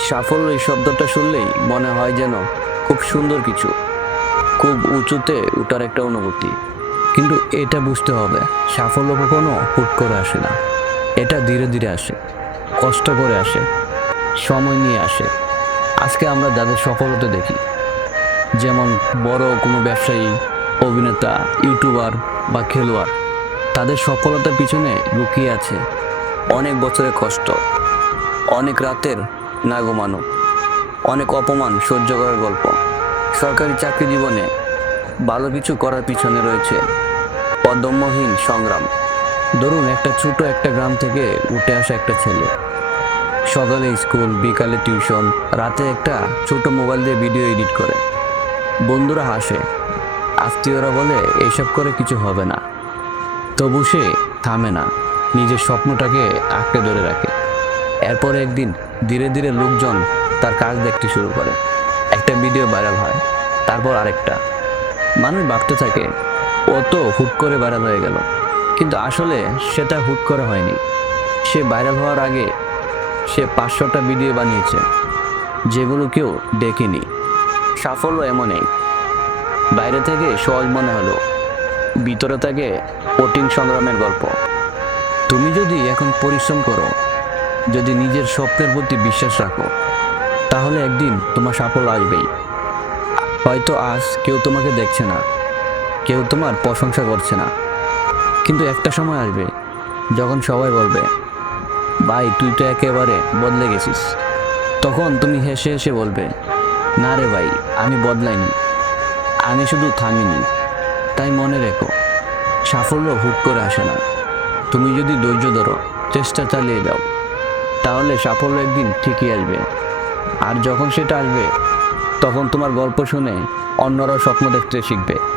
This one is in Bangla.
সাফল্য এই শব্দটা শুনলেই মনে হয় যেন খুব সুন্দর কিছু। খুব উঁচুতে উঠার একটা অনুভূতি। কিন্তু এটা বুঝতে হবে, সাফল্য কখনো হুট করে আসে না। এটা ধীরে ধীরে আসে, কষ্ট করে আসে, সময় নিয়ে আসে। আজকে আমরা যাদের সফলতা দেখি, যেমন বড় কোনো ব্যবসায়ী, অভিনেতা, ইউটিউবার বা খেলোয়াড়, তাদের সফলতার পিছনে লুকিয়ে আছে অনেক বছরের কষ্ট, অনেক রাতের না ঘুমানো। অনেক অপমান, সহ্য করার গল্প। সরকারি চাকরি জীবনে ভালো কিছু করার পিছনে রয়েছে অদম্যহীন সংগ্রাম। ধরুন একটা ছোট একটা গ্রাম থেকে উঠে আসা একটা ছেলে। সকালে স্কুল, বিকালে টিউশন, রাতে একটা ছোট মোবাইল দিয়ে ভিডিও এডিট করে। বন্ধুরা হাসে। আত্মীয়রা বলে এইসব করে কিছু হবে না। তবু সে থামে না। নিজের স্বপ্নটাকে আঁকড়ে ধরে রাখে। এরপরে একদিন ধীরে ধীরে লোকজন তার কাজ দেখতে শুরু করে। একটা ভিডিও ভাইরাল হয়, তারপর আরেকটা। মানুষ ভাবতে থাকে, ও তো হুট করে ভাইরাল হয়ে গেল। কিন্তু আসলে সেটা হুট করে হয়নি। সে ভাইরাল হওয়ার আগে সে পাঁচশোটা ভিডিও বানিয়েছে, যেগুলো কেউ দেখেনি। সাফল্য এমনই। বাইরে থেকে সহজ মনে হলো, ভিতরে থেকে কঠিন সংগ্রামের গল্প। তুমি যদি এখন পরিশ্রম করো যদি নিজের স্বপ্নের প্রতি বিশ্বাস রাখো, তাহলে একদিন তোমার সাফল্য আসবেই। হয়তো আজ কেউ তোমাকে দেখছে না, কেউ তোমার প্রশংসা করছে না। কিন্তু একটা সময় আসবে যখন সবাই বলবে, ভাই, তুই তো একেবারে বদলে গেছিস। তখন তুমি হেসে হেসে বলবে, না রে ভাই, আমি বদলাইনি। আমি শুধু থামিনি। তাই মনে রেখো, সাফল্য হুট করে আসে না। তুমি যদি ধৈর্য ধরো, চেষ্টা চালিয়ে যাও। তাহলে সাফল্য একদিন ঠিকই আসবে। আর যখন সেটা আসবে, তখন তোমার গল্প শুনে অন্যরা স্বপ্ন দেখতে শিখবে।